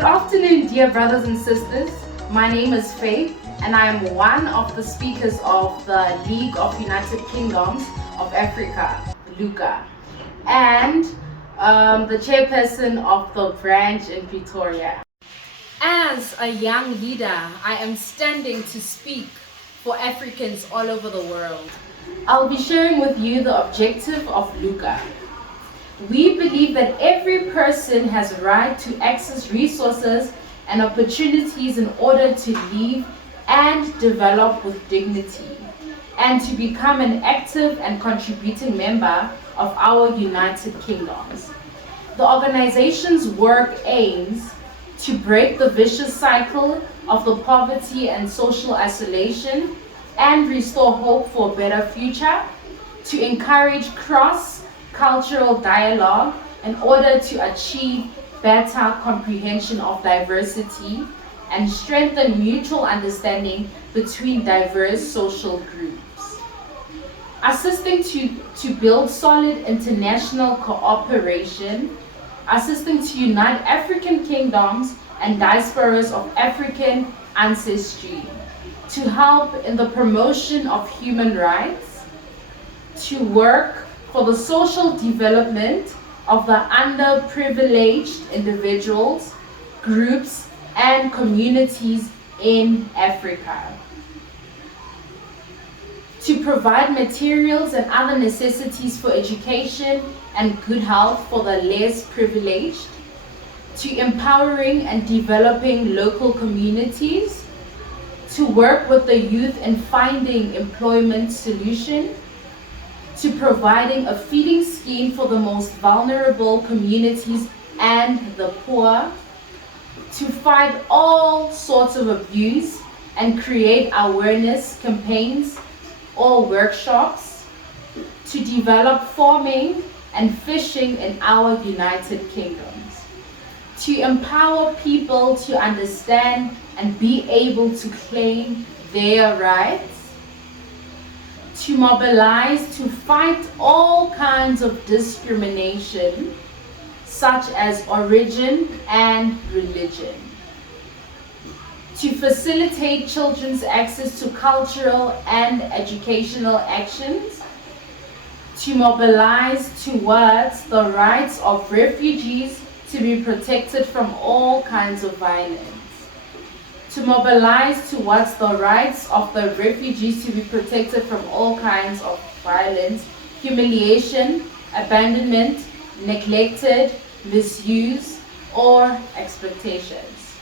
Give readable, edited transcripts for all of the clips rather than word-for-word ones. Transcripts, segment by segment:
Good afternoon, dear brothers and sisters. My name is Faith, and I am one of the speakers of the League of United Kingdoms of Africa, LUCA, and the chairperson of the branch in Pretoria. As a young leader, I am standing to speak for Africans all over the world. I'll be sharing with you the objective of LUCA. We believe that every person has a right to access resources and opportunities in order to live and develop with dignity, and to become an active and contributing member of our United Kingdoms. The organization's work aims to break the vicious cycle of the poverty and social isolation and restore hope for a better future, to encourage cross-cultural dialogue in order to achieve better comprehension of diversity and strengthen mutual understanding between diverse social groups. Assisting to build solid international cooperation, assisting to unite African kingdoms and diasporas of African ancestry, to help in the promotion of human rights, to work for the social development of the underprivileged individuals, groups, and communities in Africa, to provide materials and other necessities for education and good health for the less privileged, to empowering and developing local communities, to work with the youth in finding employment solution, to providing a feeding scheme for the most vulnerable communities and the poor, to fight all sorts of abuse and create awareness campaigns or workshops, to develop farming and fishing in our United Kingdoms, to empower people to understand and be able to claim their rights, to mobilize to fight all kinds of discrimination, such as origin and religion, to facilitate children's access to cultural and educational actions, to mobilize towards the rights of refugees to be protected from all kinds of violence, to mobilize towards the rights of the refugees to be protected from all kinds of violence, humiliation, abandonment, neglected, misuse, or exploitations.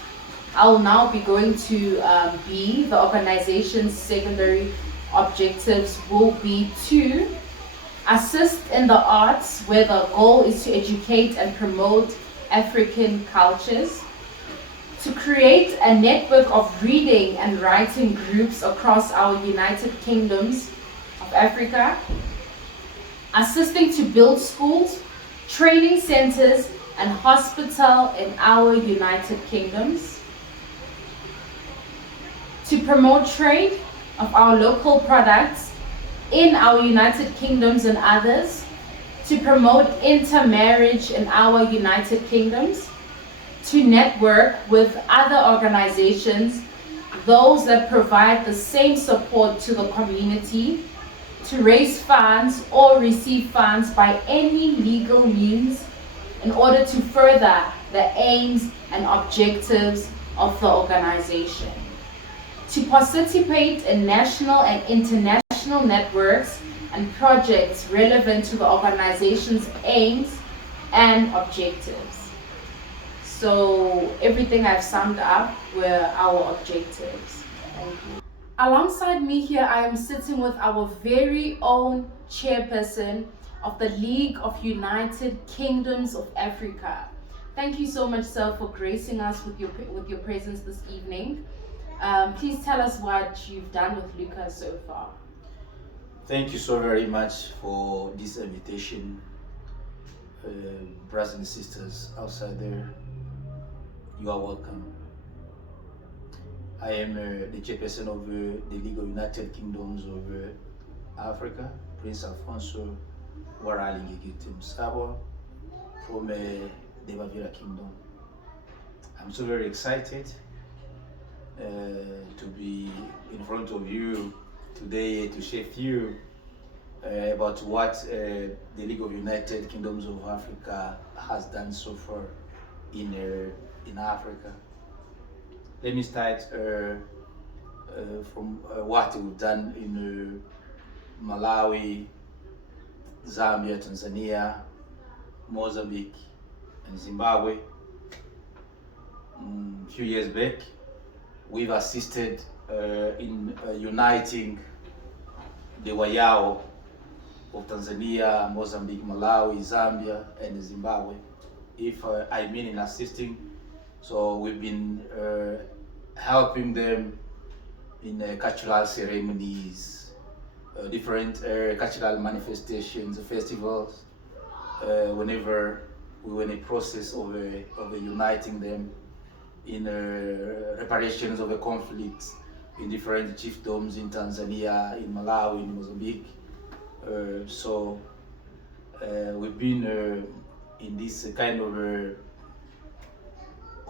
I will now be going to B. The organization's secondary objectives will be to assist in the arts, where the goal is to educate and promote African cultures, to create a network of reading and writing groups across our United Kingdoms of Africa, assisting to build schools, training centers, and hospital in our United Kingdoms, to promote trade of our local products in our United Kingdoms and others, to promote intermarriage in our United Kingdoms, to network with other organizations, those that provide the same support to the community, to raise funds or receive funds by any legal means in order to further the aims and objectives of the organization, to participate in national and international networks and projects relevant to the organization's aims and objectives. So everything I've summed up were our objectives. Thank you. Alongside me here, I am sitting with our very own chairperson of the League of United Kingdoms of Africa. Thank you so much, sir, for gracing us with your presence this evening. Please tell us what you've done with LUCA so far. Thank you so very much for this invitation, brothers and sisters outside there. You are welcome. I am the chairperson of the League of United Kingdoms of Africa, Prince Alfonso Waralingi Msabo from the Bavira Kingdom. I'm so very excited to be in front of you today to share with you about what the League of United Kingdoms of Africa has done so far in Africa. Let me start from what we've done in Malawi, Zambia, Tanzania, Mozambique, and Zimbabwe. A few years back, we've assisted in uniting the Wayao of Tanzania, Mozambique, Malawi, Zambia, and Zimbabwe. If I mean in assisting, so we've been helping them in cultural ceremonies, different cultural manifestations, festivals, whenever we were in a process of uniting them in reparations of a conflict in different chiefdoms in Tanzania, in Malawi, in Mozambique. So we've been in this kind of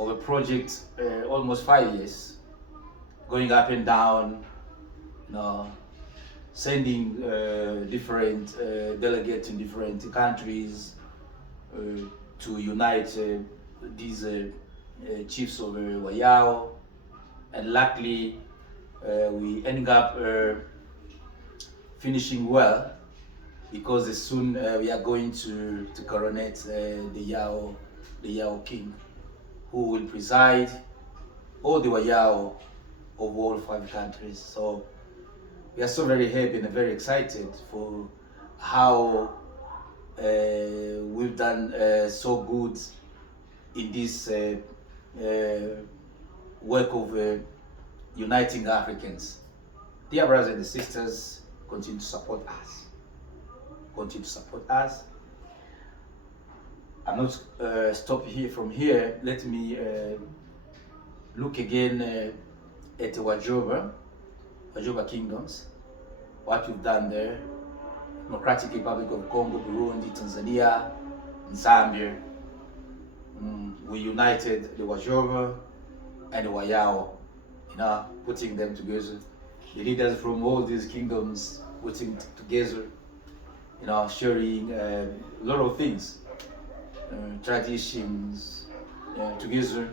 a project almost 5 years, going up and down, sending different delegates in different countries to unite these chiefs of Wayao, and luckily we ended up finishing well, because soon we are going to coronate the Yao king, who will preside all the Wayao of all 5 countries. So we are so very happy and very excited for how we've done so good in this work of uniting Africans. Dear brothers and sisters, continue to support us. Continue to support us. I'm not stop here from here. Let me look again at Wajoba kingdoms, what we've done there. Democratic Republic of Congo, Burundi, Tanzania, and Zambia. We united the Wajoba and the Wayao, putting them together. The leaders from all these kingdoms putting together, sharing a lot of things, traditions together.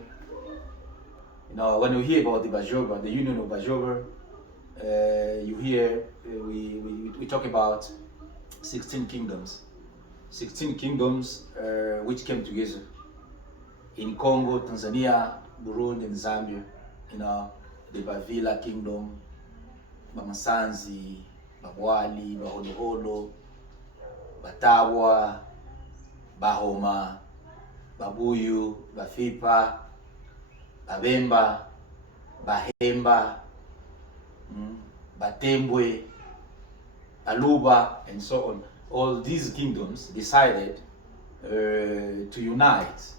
When you hear about the Bajoba, the Union of Bajoba, you hear we talk about 16 kingdoms. 16 kingdoms which came together in Congo, Tanzania, Burundi, and Zambia. The Bavila kingdom, Bamasanzi, Babwali, Baholoholo, Batawa, Bahoma, Babuyu, Bafipa, Babemba, Bahemba, Batembwe, Aluba, and so on. All these kingdoms decided to unite.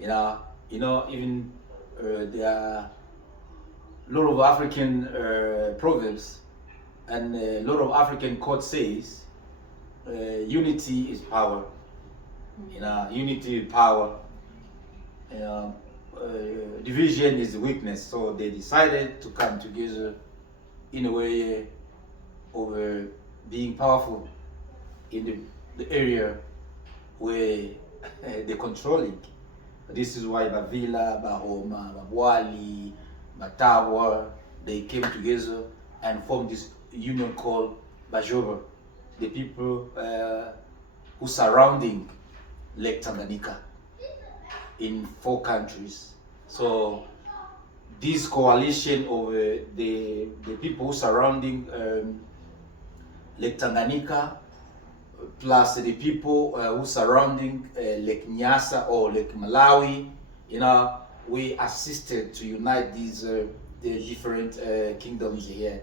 Even there are a lot of African proverbs and a lot of African quote says, unity is power. Unity is power. Division is weakness. So they decided to come together in a way of being powerful in the area where they're controlling. This is why Bavila, Bahoma, Babwali, Batawa, they came together and formed this union called Bajoba, the people who surrounding Lake Tanganyika in 4 countries. So this coalition of the people who surrounding Lake Tanganyika, plus the people who surrounding Lake Nyasa or Lake Malawi, we assisted to unite these the different kingdoms here.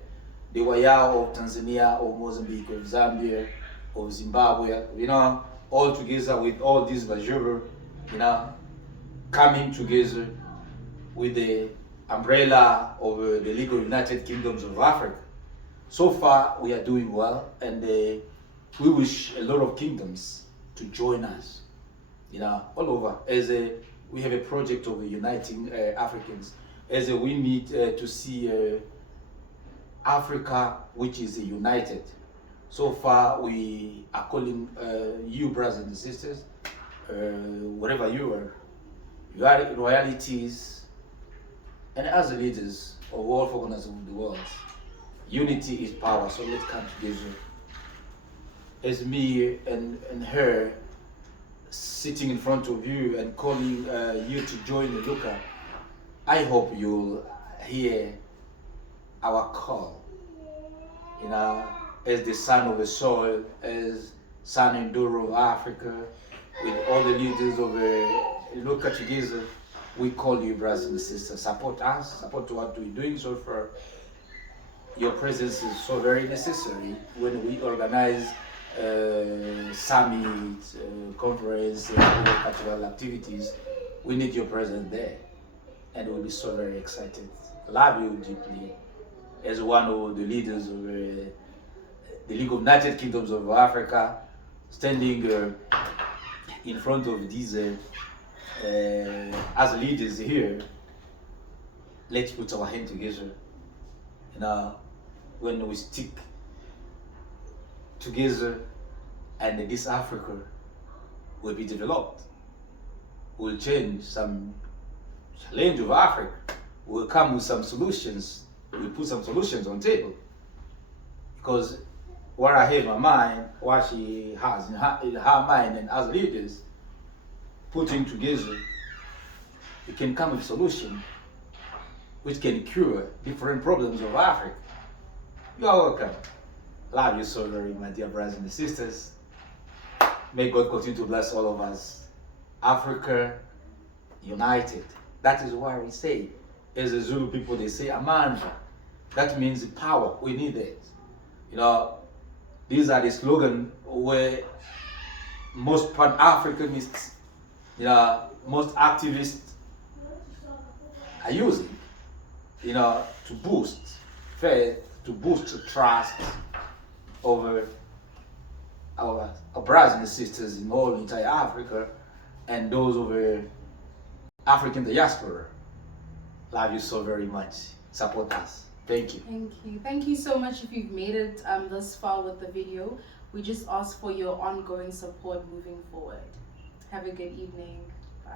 The Wayao of Tanzania, or Mozambique, or Zambia, or Zimbabwe, all together with all these Bajoba, coming together with the umbrella of the League of United Kingdoms of Africa. So far, we are doing well, and we wish a lot of kingdoms to join us, all over, as we have a project of uniting Africans, as we need to see Africa which is united. So far, we are calling you brothers and sisters, wherever you are, your royalties, and as leaders of all foreigners of the world. Unity is power, so let's come together. As me and her sitting in front of you and calling you to join the Luca, I hope you'll hear our call. You know, as the son of the soil, as son and daughter of Africa, with all the leaders of Luca together, we call you brothers and sisters. Support us, support what we're doing so far. Your presence is so very necessary when we organize summit, conference, other cultural activities. We need your presence there, and we'll be so very excited. Love you deeply as one of the leaders of the League of United Kingdoms of Africa, standing in front of these as leaders here. Let's put our hand together. You know, when we stick together, and this Africa will be developed, will change some challenge of Africa, will come with some solutions, we'll put some solutions on the table. Because what I have in my mind, what she has in her mind, and as leaders, putting together, it can come with a solution which can cure different problems of Africa. You are welcome. Love you so very much, my dear brothers and sisters. May God continue to bless all of us. Africa united. That is why we say, as the Zulu people, they say Amandla. That means power. We need it. You know, these are the slogan where most Pan-Africanists, you know, most activists are using, you know, to boost faith, to boost trust over our brothers and sisters in all entire Africa and those over African diaspora. Love you so very much. Support us. Thank you. Thank you. Thank you so much if you've made it this far with the video. We just ask for your ongoing support moving forward. Have a good evening. Bye.